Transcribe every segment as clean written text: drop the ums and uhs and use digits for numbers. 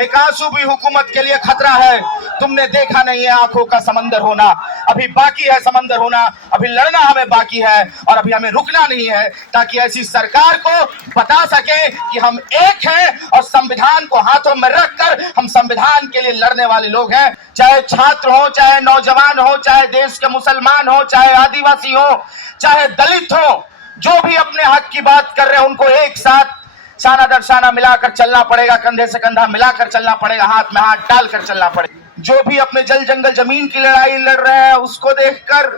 एक आंसू भी हुकूमत के लिए खतरा है। तुमने देखा नहीं है आंखों का समंदर होना, अभी बाकी है समंदर होना, अभी लड़ना हमें बाकी है और अभी हमें रुकना नहीं है, ताकि ऐसी सरकार को बता सके कि हम एक हैं और संविधान को हाथों में रखकर हम संविधान के लिए लड़ने वाले लोग हैं। चाहे छात्र हो, चाहे नौजवान हो, चाहे देश के मुसलमान हो, चाहे आदिवासी हो, चाहे दलित हो, जो भी अपने हक की बात कर रहे हैं उनको एक साथ शाना दर शाना मिलाकर चलना पड़ेगा, कंधे से कंधा मिलाकर चलना पड़ेगा, हाथ में हाथ डालकर चलना पड़ेगा। जो भी अपने जल जंगल जमीन की लड़ाई लड़ रहे हैं उसको देखकर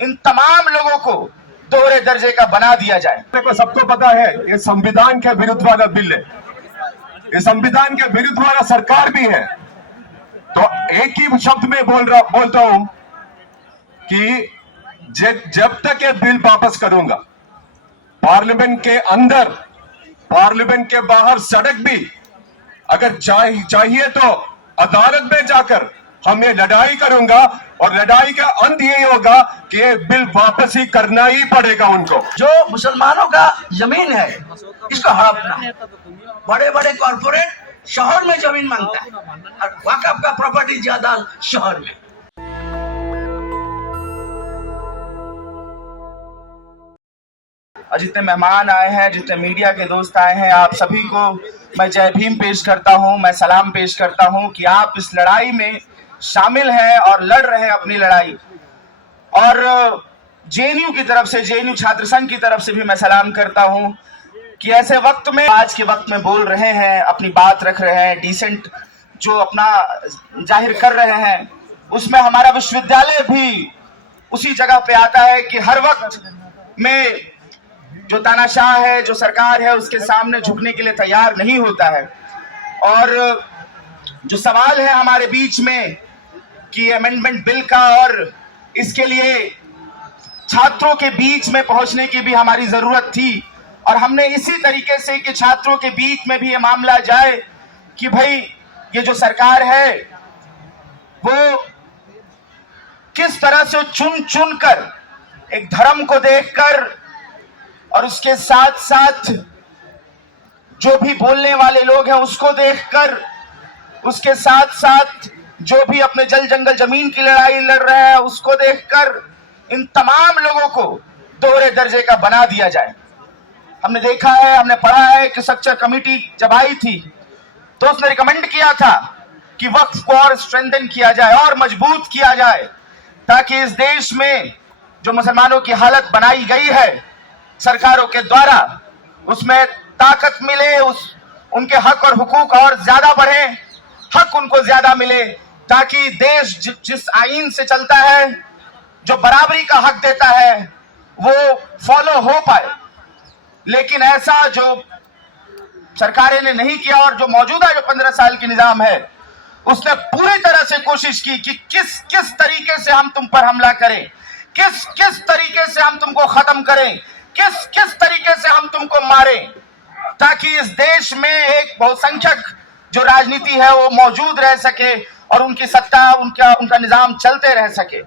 इन तमाम लोगों को दोहरे दर्जे का बना दिया जाए। देखो, सबको पता है ये संविधान के विरुद्ध वाला बिल है, ये संविधान के विरुद्ध वाला सरकार भी है। तो एक ही शब्द में बोलता हूं कि जब तक ये बिल वापस करूंगा, पार्लियामेंट के अंदर, पार्लियामेंट के बाहर, सड़क भी अगर चाहिए तो अदालत में जाकर हम ये लड़ाई करूंगा और लड़ाई का अंत यही होगा कि ये बिल वापस ही करना ही पड़ेगा उनको। जो मुसलमानों का जमीन है इसको हड़पना, बड़े बड़े कॉर्पोरेट शहर में जमीन मांगता है और वक्फ का प्रॉपर्टी ज्यादा शहर में। और जितने मेहमान आए हैं, जितने मीडिया के दोस्त आए हैं, आप सभी को मैं जय भीम पेश करता हूं, मैं सलाम पेश करता हूं कि आप इस लड़ाई में शामिल हैं और लड़ रहे हैं अपनी लड़ाई। और जेएनयू की तरफ से, जेएनयू छात्र संघ की तरफ से भी मैं सलाम करता हूं कि ऐसे वक्त में, आज के वक्त में बोल रहे हैं, अपनी बात रख रहे हैं, डिसेंट जो अपना जाहिर कर रहे हैं, उसमें हमारा विश्वविद्यालय भी उसी जगह पे आता है कि हर वक्त में जो तानाशाह है, जो सरकार है, उसके सामने झुकने के लिए तैयार नहीं होता है। और जो सवाल है हमारे बीच में कि अमेंडमेंट बिल का, और इसके लिए छात्रों के बीच में पहुंचने की भी हमारी जरूरत थी और हमने इसी तरीके से कि छात्रों के बीच में भी ये मामला जाए कि भाई ये जो सरकार है वो किस तरह से चुन चुन कर एक धर्म को देखकर और उसके साथ साथ जो भी बोलने वाले लोग हैं उसको देखकर, उसके साथ साथ जो भी अपने जल जंगल जमीन की लड़ाई लड़ रहे हैं उसको देखकर इन तमाम लोगों को दोहरे दर्जे का बना दिया जाए। हमने देखा है, हमने पढ़ा है कि स्ट्रक्चर कमेटी जब आई थी तो उसने रिकमेंड किया था कि वक्फ को और स्ट्रेंथन किया जाए और मजबूत किया जाए, ताकि इस देश में जो मुसलमानों की हालत बनाई गई है सरकारों के द्वारा, उसमें ताकत मिले, उनके हक और हुकूक और ज्यादा बढ़े, हक उनको ज्यादा मिले, ताकि देश जिस आईन से चलता है, जो बराबरी का हक देता है, वो फॉलो हो पाए। लेकिन ऐसा जो सरकारें ने नहीं किया और जो मौजूदा जो 15 साल की निजाम है उसने पूरी तरह से कोशिश की कि किस तरीके से हम तुम पर हमला करें, किस तरीके से हम तुमको खत्म करें, किस तरीके से हम तुमको मारें, ताकि इस देश में एक बहुसंख्यक जो राजनीति है वो मौजूद रह सके और उनकी सत्ता, उनका निजाम चलते रह सके।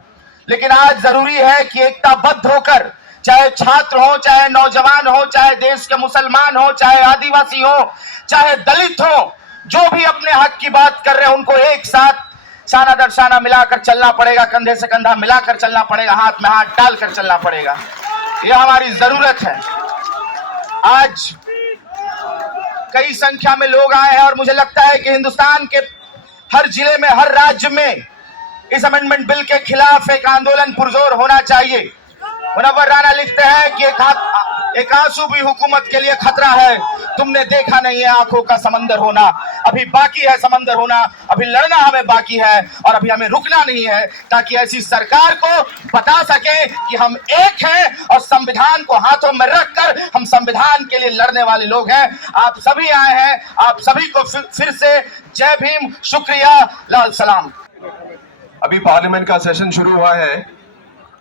लेकिन आज जरूरी है कि एकताबद्ध होकर, चाहे छात्र हो, चाहे नौजवान हो, चाहे देश के मुसलमान हो, चाहे आदिवासी हो, चाहे दलित हो, जो भी अपने हक की बात कर रहे हैं उनको एक साथ शाना दर शाना मिलाकर चलना पड़ेगा, कंधे से कंधा मिलाकर चलना पड़ेगा, हाथ में हाथ डालकर चलना पड़ेगा। ये हमारी जरूरत है। आज कई संख्या में लोग आए हैं और मुझे लगता है कि हिंदुस्तान के हर जिले में, हर राज्य में इस अमेंडमेंट बिल के खिलाफ एक आंदोलन पुरजोर होना चाहिए। मुनव्वर राणा लिखते हैं कि एक आंसू भी हुकूमत के लिए खतरा है। तुमने देखा नहीं है आंखों का समंदर होना, अभी बाकी है समंदर होना, अभी लड़ना हमें बाकी है और अभी हमें रुकना नहीं है, ताकि ऐसी सरकार को बता सके कि हम एक हैं और संविधान को हाथों में रखकर हम संविधान के लिए लड़ने वाले लोग हैं। आप सभी आए हैं, आप सभी को फिर से जय भीम, शुक्रिया, लाल सलाम। अभी पार्लियामेंट का सेशन शुरू हुआ है।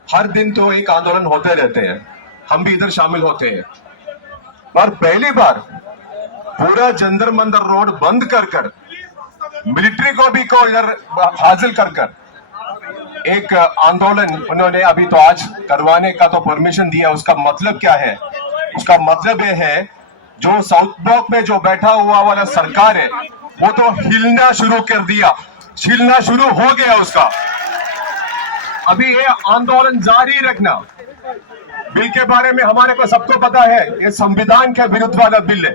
हर दिन तो एक आंदोलन होते रहते हैं, हम भी इधर शामिल होते हैं, पर पहली बार पूरा जंतर मंतर रोड बंद कर मिलिट्री को भी इधर हाजिर कर एक आंदोलन उन्होंने अभी तो आज करवाने का तो परमिशन दिया। उसका मतलब क्या है? उसका मतलब ये है जो साउथ ब्लॉक में जो बैठा हुआ वाला सरकार है वो तो हिलना शुरू कर दिया, छिलना शुरू हो गया उसका। अभी ये आंदोलन जारी रखना। बिल के बारे में हमारे को सबको पता है, ये संविधान के विरुद्ध वाला बिल है,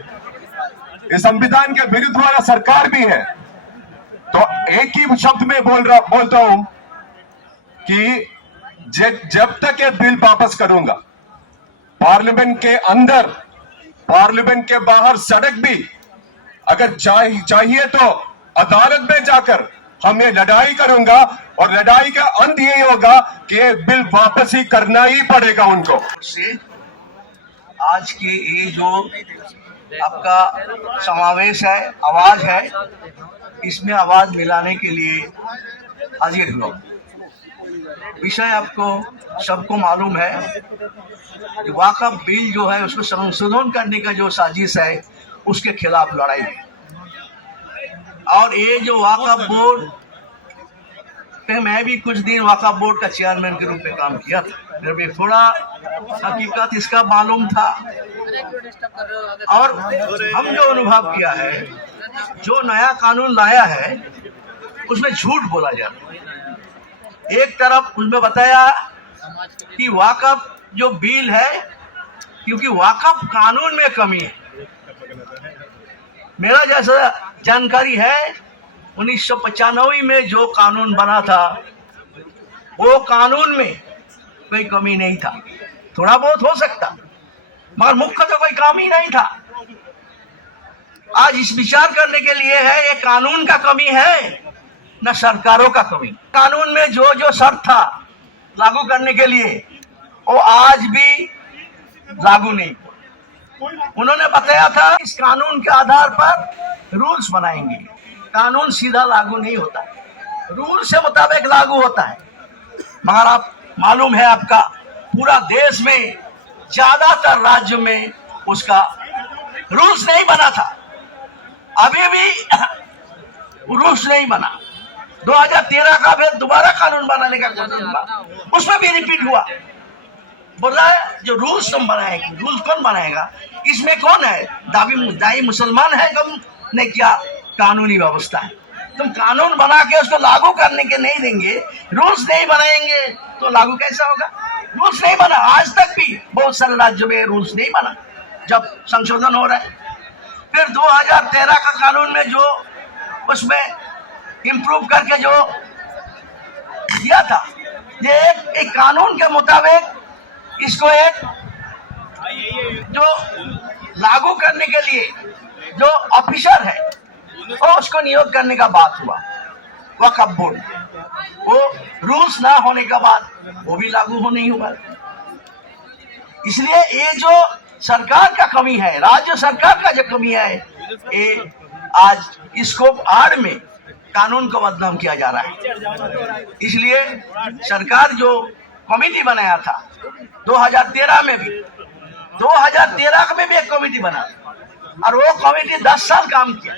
ये संविधान के विरुद्ध वाला सरकार भी है। तो एक ही शब्द में बोलता हूं कि जब तक ये बिल वापस करूंगा, पार्लियामेंट के अंदर, पार्लियामेंट के बाहर, सड़क भी अगर चाहिए तो अदालत में जाकर हम ये लड़ाई करूंगा, और लड़ाई का अंत यही होगा कि ये बिल वापस ही करना ही पड़ेगा उनको। से आज के ये जो आपका समावेश है, आवाज है, इसमें आवाज मिलाने के लिए हाजिर हुआ। विषय आपको सबको मालूम है कि वाकफ बिल जो है उसको संशोधन करने का जो साजिश है उसके खिलाफ लड़ाई है। और ये जो वाकफ बोर्ड, मैं भी कुछ दिन वाकफ बोर्ड का चेयरमैन के रूप में काम किया था, मेरे भी थोड़ा हकीकत इसका मालूम था। और हम जो अनुभव किया है, जो नया कानून लाया है उसमें झूठ बोला जाता है। एक तरफ उसमें बताया कि वाकफ जो बिल है, क्योंकि वाकफ कानून में कमी है। मेरा जैसा जानकारी है 1995 में जो कानून बना था वो कानून में कोई कमी नहीं था, थोड़ा बहुत हो सकता, मगर मुख्य तो कोई काम ही नहीं था। आज इस विचार करने के लिए है ये कानून का कमी है न सरकारों का कमी। कानून में जो जो शर्त था लागू करने के लिए वो आज भी लागू नहीं। उन्होंने बताया था इस कानून के आधार पर रूल्स बनाएंगे, कानून सीधा लागू नहीं होता, रूल से मुताबिक लागू होता है। मगर आप मालूम है आपका पूरा देश में ज्यादातर राज्य में उसका रूल्स नहीं बना था, अभी भी रूल्स नहीं बना। 2013 का फिर दोबारा कानून बनाने का कानून उसमें भी रिपीट हुआ। बोल रहा है जो रूल्स तुम बनाएंगे, रूल्स कौन बनाएगा, इसमें कौन है, दाई मुसलमान है तुम ने क्या कानूनी व्यवस्था है, तुम कानून बना के उसको लागू करने के नहीं देंगे, रूल्स नहीं बनाएंगे तो लागू कैसा होगा। रूल्स नहीं बना, आज तक भी बहुत सारे राज्यों में रूल्स नहीं बना जब संशोधन हो रहा है। फिर 2013 का कानून में जो उसमें इम्प्रूव करके जो दिया था, ये एक कानून के मुताबिक इसको एक जो लागू करने के लिए जो ऑफिसर है वो उसको नियोग करने का बात हुआ वक्फ बोर्ड, वो रूल्स ना होने के बाद वो भी लागू हो नहीं हुआ। इसलिए ये जो सरकार का कमी है, राज्य सरकार का जो कमी है, ये आज इसको आड़ में कानून को बदनाम किया जा रहा है। इसलिए सरकार जो कमेटी बनाया था 2013 में भी, 2013 में भी एक कमेटी बना और वो कमेटी 10 साल काम किया।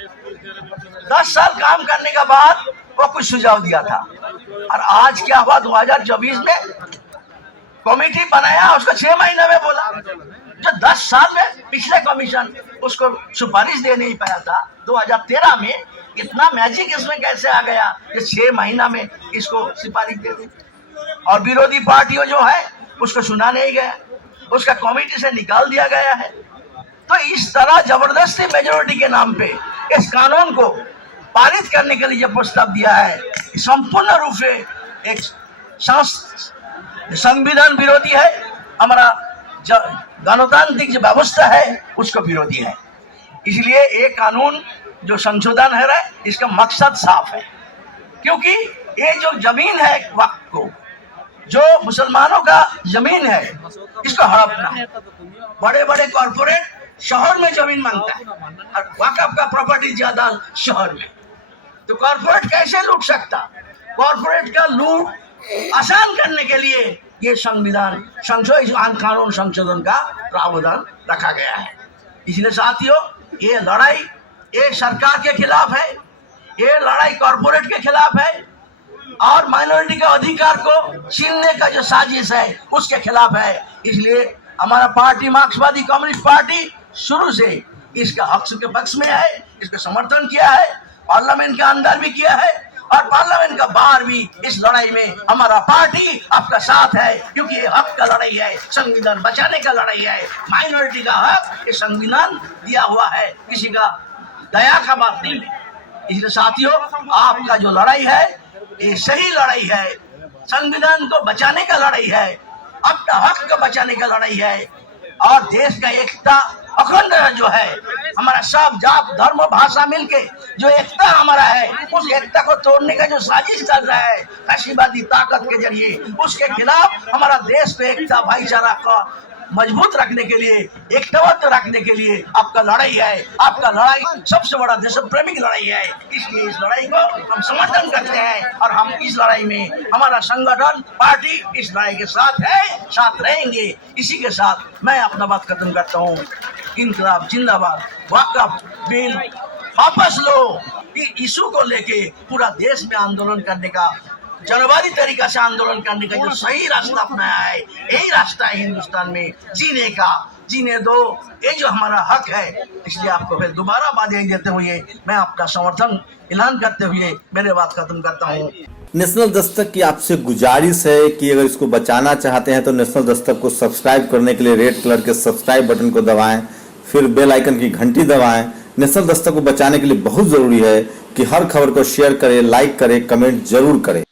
10 साल काम करने के बाद वो कुछ सुझाव दिया था, और आज क्या हुआ 2024 में कमेटी बनाया, उसको 6 महीने में बोला। जो 10 साल में पिछले कमीशन उसको सुपारिश दे नहीं पाया था, 2013 में इतना मैजिक इसमें कैसे आ गया कि 6 महीना में इसको सिफारिश दे दी। और विरोधी पार्टियों जो है उसको सुना नहीं गया, उसका कमेटी से निकाल दिया गया है। तो इस तरह जबरदस्ती मेजोरिटी के नाम पे इस कानून को पारित करने के लिए जो प्रस्ताव दिया है, संपूर्ण रूप से एक संविधान विरोधी है, हमारा गणतांत्रिक जो व्यवस्था है उसको विरोधी है। इसलिए ये कानून जो संशोधन है इसका मकसद साफ है, क्योंकि ये जो जमीन है वक्फ को, जो मुसलमानों का जमीन है, इसको हड़पना। बड़े बड़े कॉर्पोरेट शहर में जमीन मांगता है और वक्फ का प्रॉपर्टी ज्यादा शहर में, तो कॉर्पोरेट कैसे लूट सकता। कॉर्पोरेट का लूट आसान करने के लिए ये संविधान कानून संशोधन का प्रावधान रखा गया है। इसलिए साथियों, ये लड़ाई ये सरकार के खिलाफ है, ये लड़ाई कॉर्पोरेट के खिलाफ है, और माइनॉरिटी के अधिकार को छीनने का जो साजिश है उसके खिलाफ है। इसलिए हमारा पार्टी मार्क्सवादी कम्युनिस्ट पार्टी शुरू से इसका हक के पक्ष में है, इसका समर्थन किया है, पार्लियामेंट के अंदर भी किया है और पार्लियामेंट का बाहर भी। इस लड़ाई में हमारा पार्टी आपका साथ है, क्योंकि ये हक का लड़ाई है, संविधान बचाने का लड़ाई है। माइनॉरिटी का हक ये संविधान दिया हुआ है, किसी का दया का बात नहीं। इसलिए साथियों, आपका जो लड़ाई है ये सही लड़ाई है, संविधान को बचाने का लड़ाई है, अपना हक को बचाने का लड़ाई है और देश का एकता अखंड जो है, हमारा सब जात धर्म भाषा मिलके जो एकता हमारा है, उस एकता को तोड़ने का जो साजिश चल रहा है फैसिबादी ताकत के जरिए, उसके खिलाफ हमारा देश को एकता भाईचारा का मजबूत रखने के लिए, एकताबद्ध रखने के लिए आपका लड़ाई है। आपका लड़ाई सबसे बड़ा देश प्रेमी की लड़ाई है, इसलिए इस लड़ाई को हम समर्थन करते हैं और हम इस लड़ाई में हमारा संगठन पार्टी इस लड़ाई के साथ है, साथ रहेंगे। इसी के साथ मैं अपना बात खत्म करता हूँ। इनकलाब जिंदाबाद, वक्फ बिल वापस लो, ये इशू को लेके पूरा देश में आंदोलन करने का, जनवादी तरीका से आंदोलन करने का जो सही रास्ता अपनाया है, यही रास्ता है हिंदुस्तान में जीने का। जीने दो, ये जो हमारा हक है। इसलिए आपको फिर दोबारा बधाई देते हुए मैं अपना समर्थन ऐलान करते हुए मेरे बात खत्म करता हूँ। नेशनल दस्तक की आपसे गुजारिश है कि अगर इसको बचाना चाहते हैं तो नेशनल दस्तक को सब्सक्राइब करने के लिए रेड कलर के सब्सक्राइब बटन को दबाएं, फिर बेल आइकन की घंटी दबाएं। नेशनल दस्तक को बचाने के लिए बहुत जरूरी है कि हर खबर को शेयर करें, लाइक करें, कमेंट जरूर करें।